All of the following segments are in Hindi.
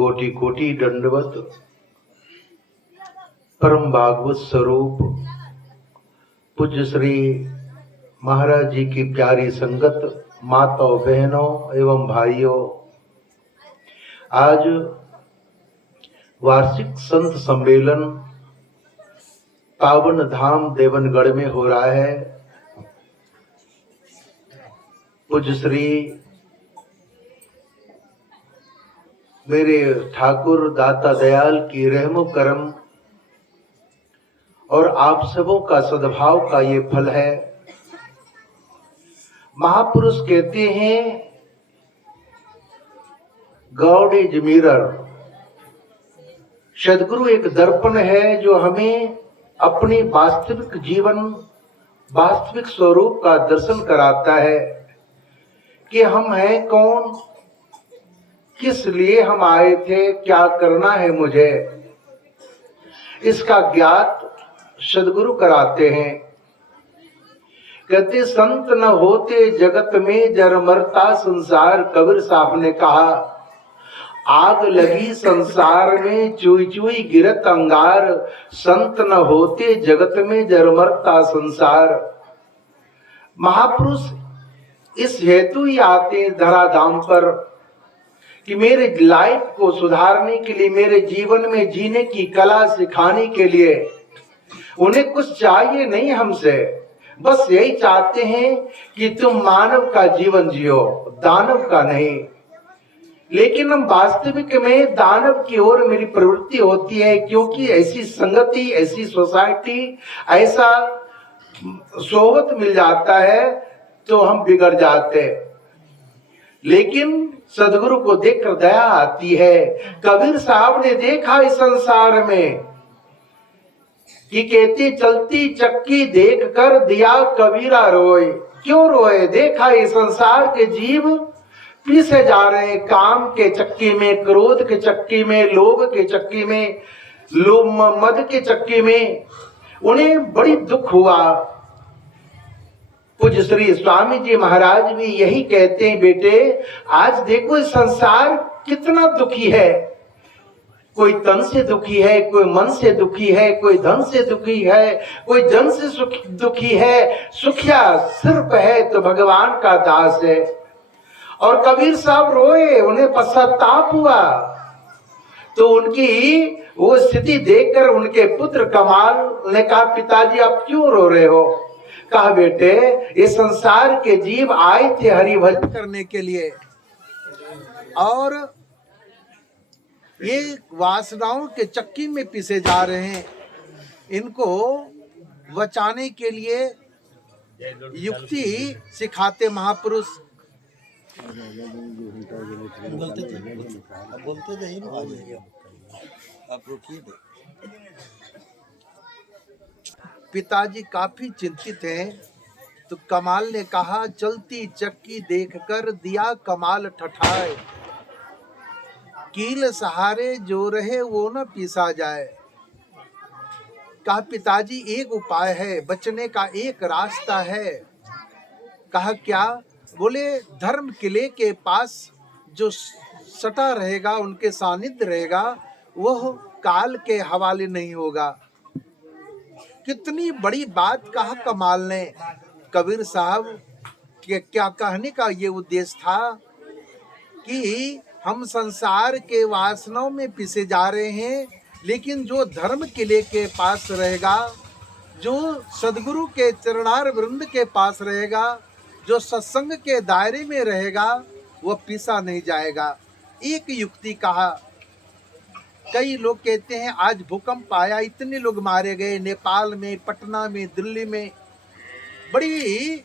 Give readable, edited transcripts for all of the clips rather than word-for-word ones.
कोटि कोटि दंडवत। परम भागवत स्वरूप पूज्य श्री महाराज जी की प्यारी संगत, माताओं बहनों एवं भाइयों, आज वार्षिक संत सम्मेलन पावन धाम देवनगढ़ में हो रहा है। पूज्य श्री मेरे ठाकुर दाता दयाल की रहमो करम और आप सबों का सद्भाव का ये फल है। महापुरुष कहते हैं गॉड इज मिरर। सदगुरु एक दर्पण है जो हमें अपनी वास्तविक जीवन, वास्तविक स्वरूप का दर्शन कराता है कि हम हैं कौन, किस लिए हम आए थे, क्या करना है मुझे। इसका ज्ञात सदगुरु कराते हैं। कहते संत न होते जगत में जर मरता संसार। कबीर साहब ने कहा आग लगी संसार में चुई चुई गिरत अंगार। संत न होते जगत में जर मरता संसार। महापुरुष इस हेतु ही आते धराधाम पर कि मेरे लाइफ को सुधारने के लिए, मेरे जीवन में जीने की कला सिखाने के लिए। उन्हें कुछ चाहिए नहीं हमसे, बस यही चाहते हैं कि तुम मानव का जीवन जियो, दानव का नहीं। लेकिन हम वास्तविक में दानव की ओर मेरी प्रवृत्ति होती है, क्योंकि ऐसी संगति, ऐसी सोसाइटी, ऐसा सोहबत मिल जाता है तो हम बिगड़ जाते हैं। लेकिन सदगुरु को देखकर दया आती है। कबीर साहब ने देखा इस संसार में कि कहती चलती चक्की देख कर दिया कबीरा रोए। क्यों रोए? देखा इस संसार के जीव पीछे जा रहे हैं, काम के चक्की में, क्रोध के चक्की में, लोभ के चक्की में, मद के चक्की में। उन्हें बड़ी दुख हुआ। पूज्य श्री स्वामी जी महाराज भी यही कहते हैं, बेटे आज देखो इस संसार कितना दुखी है। कोई तन से दुखी है, कोई मन से दुखी है, कोई धन से दुखी है, कोई जन से दुखी है। सुखिया सिर्फ है तो भगवान का दास है। और कबीर साहब रोए, उन्हें पश्चाताप हुआ। तो उनकी वो स्थिति देखकर उनके पुत्र कमाल ने कहा पिताजी आप क्यों रो रहे हो? कहा बेटे ये संसार के जीव आए थे हरि भजन करने के लिए, और ये वासनाओं के चक्की में पिसे जा रहे हैं। इनको बचाने के लिए युक्ति सिखाते महापुरुष। बोलते जाइए ना, आप रुकिए। पिताजी काफी चिंतित हैं। तो कमाल ने कहा चलती चक्की देखकर दिया कमाल ठठाए। कील सहारे जो रहे वो न पीसा जाए। कहा पिताजी एक उपाय है, बचने का एक रास्ता है। कहा क्या? बोले धर्म किले के पास जो सटा रहेगा, उनके सानिध्य रहेगा, वह काल के हवाले नहीं होगा। कितनी बड़ी बात कहा कमाल ने। कबीर साहब के क्या कहने का ये उद्देश्य था कि हम संसार के वासनाओं में पिसे जा रहे हैं, लेकिन जो धर्म किले के पास रहेगा, जो सदगुरु के चरणार वृंद के पास रहेगा, जो सत्संग के दायरे में रहेगा, वह पिसा नहीं जाएगा। एक युक्ति कहा। कई लोग कहते हैं आज भूकंप आया, इतने लोग मारे गए नेपाल में, पटना में, दिल्ली में। बड़ी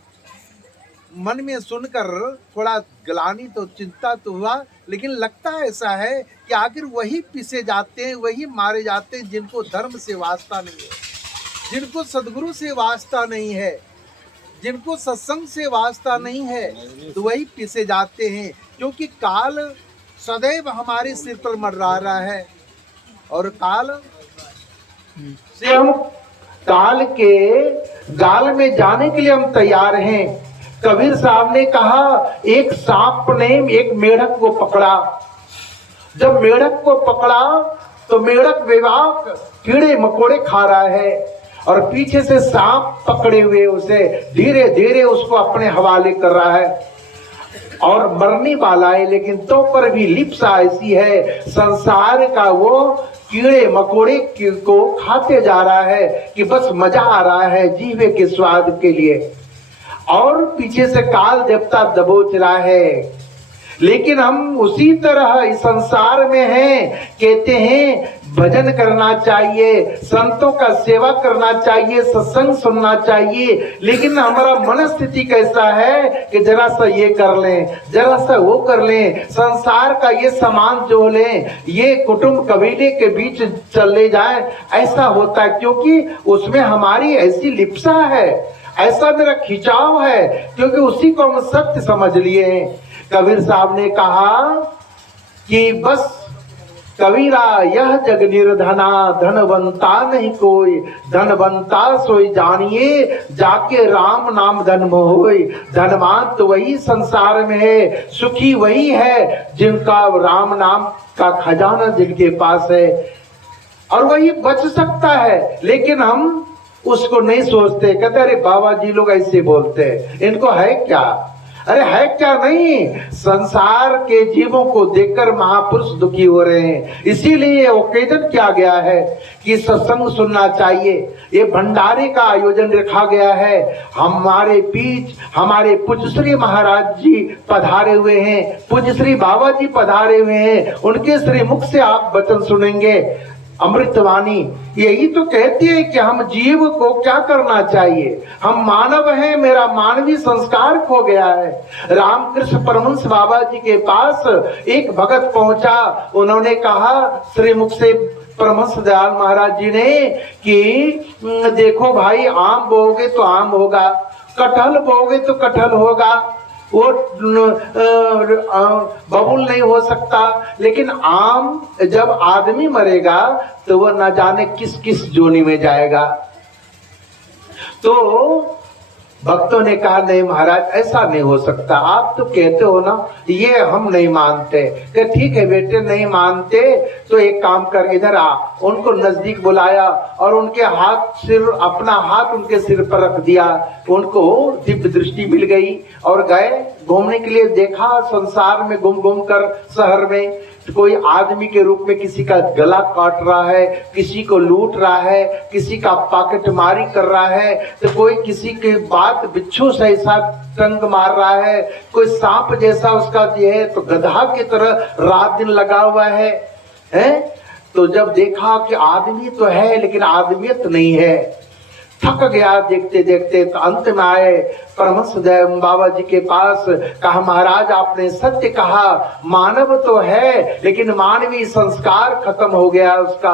मन में सुनकर थोड़ा ग्लानि तो, चिंता तो हुआ, लेकिन लगता ऐसा है कि आखिर वही पिसे जाते हैं, वही मारे जाते हैं जिनको धर्म से वास्ता नहीं है, जिनको सदगुरु से वास्ता नहीं है, जिनको सत्संग से वास्ता नहीं है, तो वही पिसे जाते हैं। क्योंकि काल सदैव हमारे सिर पर मंडरा रहा है, और काल से हम काल के जाल में जाने के लिए हम तैयार हैं। कबीर साहब ने कहा एक सांप ने एक मेढक को पकड़ा, जब मेढक को पकड़ा तो मेढक बेबाक कीड़े मकोड़े खा रहा है और पीछे से सांप पकड़े हुए उसे धीरे धीरे उसको अपने हवाले कर रहा है और मरने वाला है, लेकिन तो पर भी लिप्सा ऐसी है संसार का, वो कीड़े मकोड़े को खाते जा रहा है कि बस मजा आ रहा है जीवे के स्वाद के लिए, और पीछे से काल देवता दबोच रहा है। लेकिन हम उसी तरह इस संसार में हैं, कहते हैं भजन करना चाहिए, संतों का सेवा करना चाहिए, सत्संग सुनना चाहिए, लेकिन हमारा मन स्थिति कैसा है कि जरा सा ये कर लें, जरा सा वो कर लें, संसार का ये सामान जो लें, ये कुटुंब कबीले के बीच चले जाए, ऐसा होता है क्योंकि उसमें हमारी ऐसी लिप्सा है, ऐसा मेरा खिंचाव है, क्योंकि उसी को हम सत्य समझ लिए हैं। कबीर साहब ने कहा कि बस कबीरा यह जग निर्धना, धनवंता नहीं कोई, धनवंता सोई जानिए, जाके राम नाम धन होय। धनवान तो वही संसार में है, सुखी वही है जिनका राम नाम का खजाना जिनके पास है, और वही बच सकता है। लेकिन हम उसको नहीं सोचते, कहते अरे बाबा जी लोग ऐसे बोलते हैं, इनको है क्या? अरे है क्या नहीं, संसार के जीवों को देखकर महापुरुष दुखी हो रहे हैं। इसीलिए ओकेजन किया गया है कि सत्संग सुनना चाहिए, ये भंडारे का आयोजन रखा गया है। हमारे बीच हमारे पूज्य श्री महाराज जी पधारे हुए हैं, पूज्य श्री बाबा जी पधारे हुए हैं, उनके श्री मुख से आप वचन सुनेंगे, अमृतवाणी। यही तो कहती है कि हम जीव को क्या करना चाहिए, हम मानव हैं, मेरा मानवीय संस्कार खो गया है। रामकृष्ण परमहंस बाबा जी के पास एक भगत पहुंचा, उन्होंने कहा श्रीमुख से परमहंस दयाल महाराज जी ने कि देखो भाई, आम बोओगे तो आम होगा, कटहल बोओगे तो कटहल होगा, वो बबूल नहीं हो सकता, लेकिन आम जब आदमी मरेगा तो वो न जाने किस किस जोनी में जाएगा। तो भक्तों ने कहा नहीं महाराज, ऐसा नहीं हो सकता, आप तो कहते हो ना, ये हम नहीं मानते। कि ठीक है बेटे, नहीं मानते तो एक काम कर, इधर आ। उनको नजदीक बुलाया और उनके अपना हाथ उनके सिर पर रख दिया, उनको दिव्य दृष्टि मिल गई और गए घूमने के लिए। देखा संसार में घूम घूम कर शहर में कोई आदमी के रूप में किसी का गला काट रहा है, किसी को लूट रहा है, किसी का पॉकेट मारी कर रहा है, तो कोई किसी के बात बिच्छू से ऐसा टंग मार रहा है, कोई सांप जैसा उसका ये है, तो गधा की तरह रात दिन लगा हुआ है, हैं? तो जब देखा कि आदमी तो है लेकिन आदमियत नहीं है, थक गया देखते देखते, तो अंत में आए परमहंस दयाल बाबा जी के पास। कहा महाराज आपने सत्य कहा, मानव तो है लेकिन मानवीय संस्कार खत्म हो गया उसका,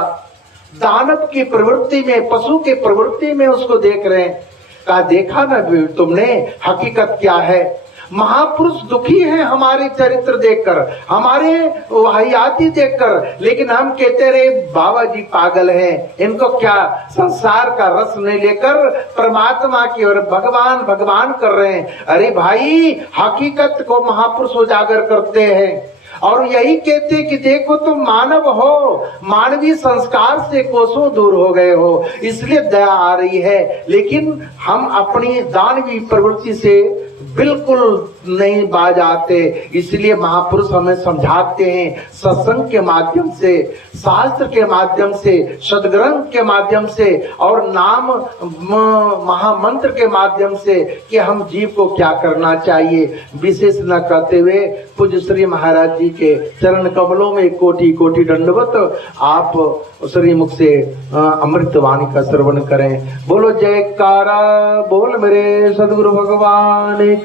दानव की प्रवृत्ति में, पशु के प्रवृत्ति में उसको देख रहे हैं। कहा देखा ना तुमने हकीकत क्या है, महापुरुष दुखी हैं हमारे चरित्र देखकर, हमारे वाहियाती देखकर, लेकिन हम कहते रहे बाबा जी पागल हैं, इनको क्या संसार का रस नहीं लेकर परमात्मा की ओर भगवान भगवान कर रहे हैं। अरे भाई, हकीकत को महापुरुष उजागर करते हैं और यही कहते हैं कि देखो तुम मानव हो, मानवीय संस्कार से कोसों दूर हो गए हो, इसलिए दया आ रही है। लेकिन हम अपनी दानवीय प्रवृत्ति से बिल्कुल नहीं बाज आते, इसलिए महापुरुष हमें समझाते हैं सत्संग के माध्यम से, शास्त्र के माध्यम से, सद्ग्रंथ के माध्यम से और नाम महामंत्र के माध्यम से कि हम जीव को क्या करना चाहिए। विशेष न कहते हुए पूज्य श्री महाराज जी के चरण कमलों में कोटि कोटि दंडवत आप श्री मुख से अमृतवाणी का श्रवण करें। बोलो जयकारा बोल मेरे सदगुरु भगवान।